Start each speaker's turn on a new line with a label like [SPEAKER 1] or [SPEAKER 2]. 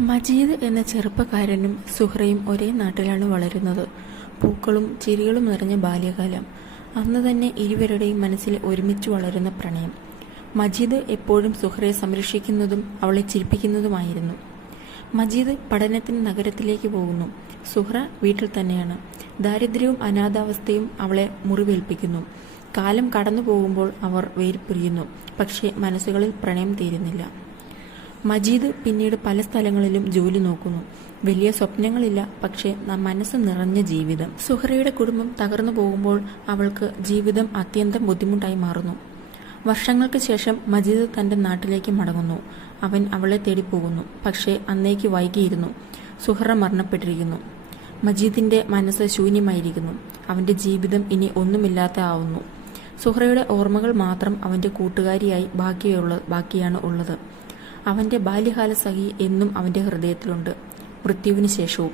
[SPEAKER 1] മജീദ് എന്ന ചെറുപ്പക്കാരനും സുഹ്രയും ഒരേ നാട്ടിലാണ് വളരുന്നത്. പൂക്കളും ചിരികളും നിറഞ്ഞ ബാല്യകാലം. അന്ന് തന്നെ ഇരുവരുടെയും മനസ്സിൽ ഒരുമിച്ച് വളരുന്ന പ്രണയം. മജീദ് എപ്പോഴും സുഹ്രയെ സംരക്ഷിക്കുന്നതും അവളെ ചിരിപ്പിക്കുന്നതുമായിരുന്നു. മജീദ് പഠനത്തിന് നഗരത്തിലേക്ക് പോകുന്നു. സുഹ്ര വീട്ടിൽ തന്നെയാണ്. ദാരിദ്ര്യവും അനാഥാവസ്ഥയും അവളെ മുറിവേൽപ്പിക്കുന്നു. കാലം കടന്നു പോകുമ്പോൾ അവർ വേർപിരിയുന്നു. പക്ഷേ മനസ്സുകളിൽ പ്രണയം തീരുന്നില്ല. മജീദ് പിന്നീട് പല സ്ഥലങ്ങളിലും ജോലി നോക്കുന്നു. വലിയ സ്വപ്നങ്ങളില്ല പക്ഷേ മനസ്സ് നിറഞ്ഞ ജീവിതം. സുഹറയുടെ കുടുംബം തകർന്നു പോകുമ്പോൾ അവൾക്ക് ജീവിതം അത്യന്തം ബുദ്ധിമുട്ടായി മാറുന്നു. വർഷങ്ങൾക്ക് ശേഷം മജീദ് തന്റെ നാട്ടിലേക്ക് മടങ്ങുന്നു. അവൻ അവളെ തേടി പോകുന്നു പക്ഷേ അന്നേക്ക് വൈകിയിരുന്നു. സുഹറ മരണപ്പെട്ടിരിക്കുന്നു. മജീദിന്റെ മനസ്സ് ശൂന്യമായിരിക്കുന്നു. അവന്റെ ജീവിതം ഇനി ഒന്നുമില്ലാത്ത ആവുന്നു. സുഹറയുടെ ഓർമ്മകൾ മാത്രം അവന്റെ കൂട്ടുകാരിയായി ബാക്കിയുള്ള ബാക്കിയാണ് ഉള്ളത്. അവന്റെ ബാല്യകാല സഖി എന്നും അവന്റെ ഹൃദയത്തിലുണ്ട്. മൃത്യുവിന് ശേഷവും.